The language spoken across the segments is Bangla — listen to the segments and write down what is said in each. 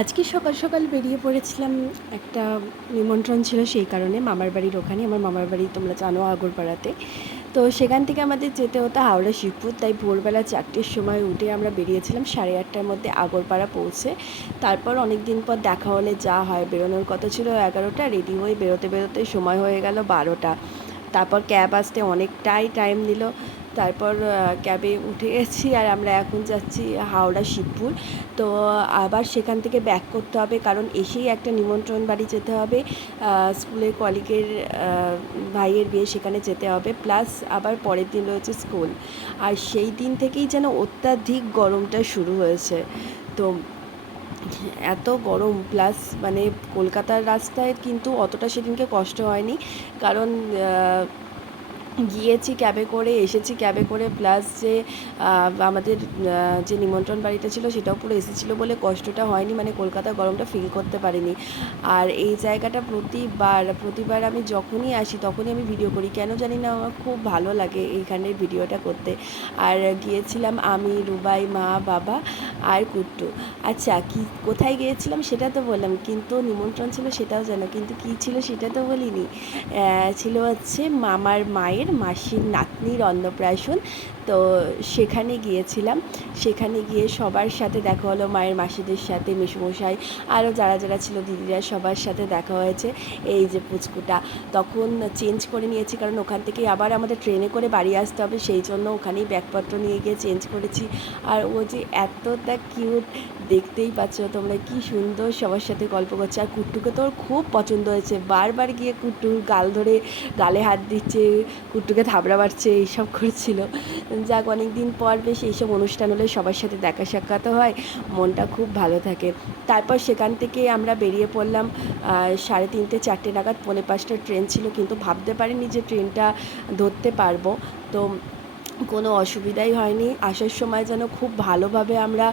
আজকে সকাল সকাল বেরিয়ে পড়েছিলাম। একটা নিমন্ত্রণ ছিল, সেই কারণে মামার বাড়ির ওখানে। আমার মামার বাড়ি তোমরা জানো আগরপাড়াতে। তো সেখান থেকে আমাদের যেতে হতো হাওড়া শিবপুর। তাই ভোরবেলা 4টের সময় উঠে আমরা বেরিয়েছিলাম 8:30টার মধ্যে আগরপাড়া পৌঁছে। তারপর অনেক দিন পর দেখা হলে যা হয়, বেরোনোর কথা ছিল 11টা, রেডি হয়ে বেরোতে বেরোতে সময় হয়ে গেল 12টা। তারপর ক্যাব আসতে অনেকটাই টাইম নিল। তারপর ক্যাবে উঠে গেছি আর আমরা এখন যাচ্ছি হাওড়া শিবপুর। তো আবার সেখান থেকে ব্যাক করতে হবে, কারণ এসেই একটা নিমন্ত্রণ বাড়ি যেতে হবে, স্কুলের কলিগের ভাইয়ের বিয়ে, সেখানে যেতে হবে। প্লাস আবার পরের দিন রয়েছে স্কুল। আর সেই দিন থেকেই যেন অত্যাধিক গরমটা শুরু হয়েছে। তো এত গরম, প্লাস মানে কলকাতার রাস্তায় কিন্তু অতটা সেদিনকে কষ্ট হয়নি, কারণ গিয়েছি ক্যাবে করে, এসেছি ক্যাবে করে, প্লাস যে আমাদের যে নিমন্ত্রণ বাড়িটা ছিল সেটাও পুরো এসি ছিল বলে কষ্টটা হয়নি, মানে কলকাতার গরমটা ফিল করতে পারিনি। আর এই জায়গাটা প্রতিবার আমি যখনই আসি তখনই আমি ভিডিও করি, কেন জানি না আমার খুব ভালো লাগে এইখানের ভিডিওটা করতে। আর গিয়েছিলাম আমি, রুবাই, মা, বাবা আর কুট্টু। আচ্ছা, কোথায় গিয়েছিলাম সেটা তো বললাম, কিন্তু নিমন্ত্রণ ছিল সেটাও জানো, কিন্তু কী ছিল সেটা তো বলিনি। ছিল হচ্ছে মামার মায়ের মাসির নাতনির অন্নপ্রাশন। তো সেখানে গিয়েছিলাম। সেখানে গিয়ে সবার সাথে দেখা হলো, মায়ের মাসিদের সাথে, মেসোমশাই, আরও যারা যারা ছিল দিদিরা, সবার সাথে দেখা হয়েছে। এই যে পুচকুটা, তখন চেঞ্জ করে নিয়েছি, কারণ ওখান থেকেই আবার আমাদের ট্রেনে করে বাড়ি আসতে হবে, সেই জন্য ওখানেই ব্যাগপত্র নিয়ে গিয়ে চেঞ্জ করেছি। আর ও যে এতটা কিউট, দেখতেই পাচ্ছ তোমরা, কি সুন্দর সবার সাথে গল্প করছে। আর কুট্টুকে তো ওর খুব পছন্দ হয়েছে, বারবার গিয়ে কুট্টুর গাল ধরে গালে হাত দিচ্ছে, কুট্টুকে থাবড়া মারছে, এইসব করছিল। যাক, অনেক দিন পর বেশ এইসব অনুষ্ঠান হলে সবার সাথে দেখা সাক্ষাৎ হয়, মনটা খুব ভালো থাকে। তারপর সেখান থেকে আমরা বেরিয়ে পড়লাম 3:30 4টে নাগাদ। 4:45টার ট্রেন ছিল, কিন্তু ভাবতে পারিনি যে ট্রেনটা ধরতে পারবো। তো কোনো অসুবিধাই হয়নি। আসার সময় যেন খুব ভালোভাবে আমরা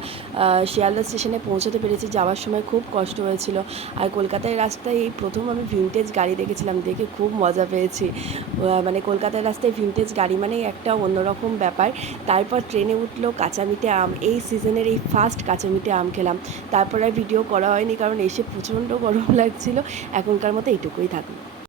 শিয়ালদা স্টেশনে পৌঁছাতে পেরেছি, যাওয়ার সময় খুব কষ্ট হয়েছিল। আর কলকাতার রাস্তায় এই প্রথম আমি ভিনটেজ গাড়ি দেখেছিলাম, দেখে খুব মজা পেয়েছি। মানে কলকাতার রাস্তায় ভিনটেজ গাড়ি মানেই একটা অন্যরকম ব্যাপার। তারপর ট্রেনে উঠলো কাঁচামিঠে আম, এই সিজনের এই ফার্স্ট কাঁচামিঠে আম খেলাম। তারপর আর ভিডিও করা হয়নি, কারণ এসে প্রচণ্ড গরম লাগছিল। এখনকার মতো এইটুকুই থাকলো।